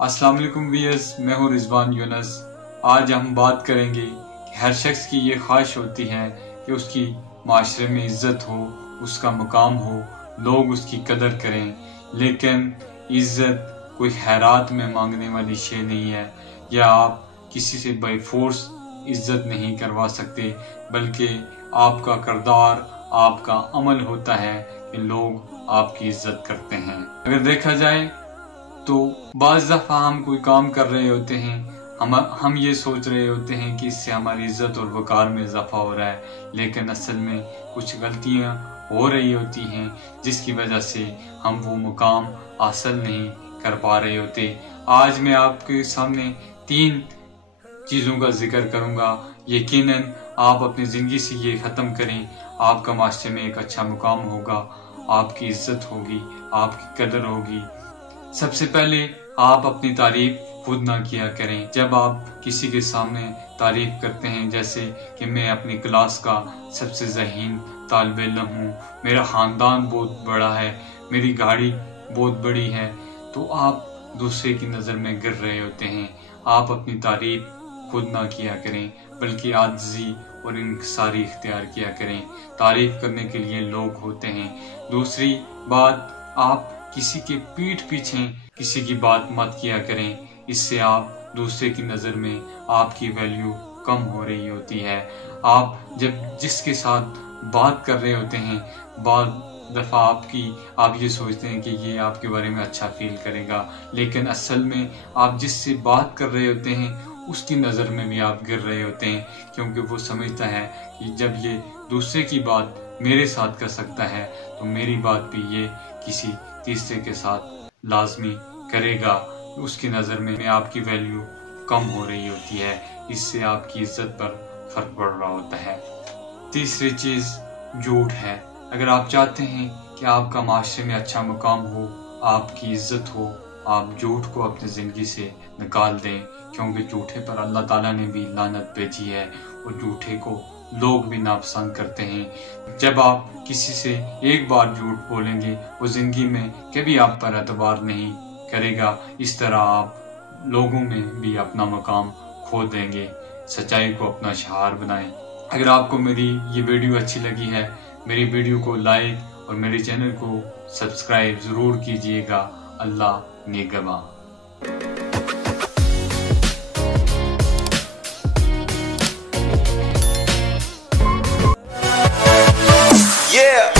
अस्सलाम वालेकुम व्यूअर्स, मैं हूँ रिजवान यूनस। आज हम बात करेंगे कि हर शख्स की ये ख्वाहिश होती है कि उसकी माशरे में इज़्ज़त हो, उसका मुकाम हो, लोग उसकी कदर करें। लेकिन इज़्ज़त कोई खैरात में मांगने वाली शे नहीं है, या आप किसी से बाय फोर्स इज़्ज़त नहीं करवा सकते, बल्कि आपका किरदार, आपका अमल होता है कि लोग आपकी इज़्ज़त करते हैं। अगर देखा जाए तो बाज़ दफ़ा हम कोई काम कर रहे होते हैं, हम ये सोच रहे होते हैं कि इससे हमारी इज़्ज़त और वक़ार में इजाफ़ा हो रहा है, लेकिन असल में कुछ गलतियाँ हो रही होती हैं जिसकी वजह से हम वो मुकाम हासिल नहीं कर पा रहे होते। आज मैं आपके सामने 3 चीज़ों का जिक्र करूँगा। यकीनन आप अपनी ज़िंदगी से ये ख़त्म करें, आपका माशरे में एक अच्छा मुकाम होगा, आपकी इज़्ज़त होगी, आपकी कदर होगी। सबसे पहले आप अपनी तारीफ खुद ना किया करें। जब आप किसी के सामने तारीफ करते हैं, जैसे कि मैं अपनी क्लास का सबसे ज़हीन तालिब इल्म हूँ, मेरा ख़ानदान बहुत बड़ा है, मेरी गाड़ी बहुत बड़ी है, तो आप दूसरे की नज़र में गिर रहे होते हैं। आप अपनी तारीफ खुद ना किया करें, बल्कि आजिज़ी और इंकिसारी इख्तियार किया करें। तारीफ करने के लिए लोग होते हैं। दूसरी बात, आप किसी के पीठ पीछे किसी की बात मत किया करें, इससे आप दूसरे की नज़र में आपकी वैल्यू कम हो रही होती है। आप जब जिसके साथ बात कर रहे होते हैं, बाद दफ़ा आप ये सोचते हैं कि ये आपके बारे में अच्छा फील करेगा, लेकिन असल में आप जिससे बात कर रहे होते हैं उसकी नज़र में भी आप गिर रहे होते हैं, क्योंकि वो समझता है कि जब ये दूसरे की बात मेरे साथ कर सकता है तो मेरी बात भी ये किसी तीसरे के साथ लाजमी करेगा। उसकी नज़र में आपकी वैल्यू कम हो रही होती है, इससे आपकी इज़्ज़त पर फ़र्क पड़ रहा होता है। तीसरी चीज़ झूठ है। अगर आप चाहते हैं कि आपका माशरे में अच्छा मुकाम हो, आपकी इज़्ज़त हो, आप झूठ को अपनी ज़िंदगी से निकाल दें, क्योंकि झूठे पर अल्लाह ताला ने भी लानत भेजी है और झूठे को लोग भी नापसंद करते हैं। जब आप किसी से एक बार झूठ बोलेंगे, वो जिंदगी में कभी आप पर एतबार नहीं करेगा। इस तरह आप लोगों में भी अपना मकाम खो देंगे। सच्चाई को अपना शिआर बनाएं। अगर आपको मेरी ये वीडियो अच्छी लगी है, मेरी वीडियो को लाइक और मेरे चैनल को सब्सक्राइब ज़रूर कीजिएगा। अल्लाह निगहबान। Yeah.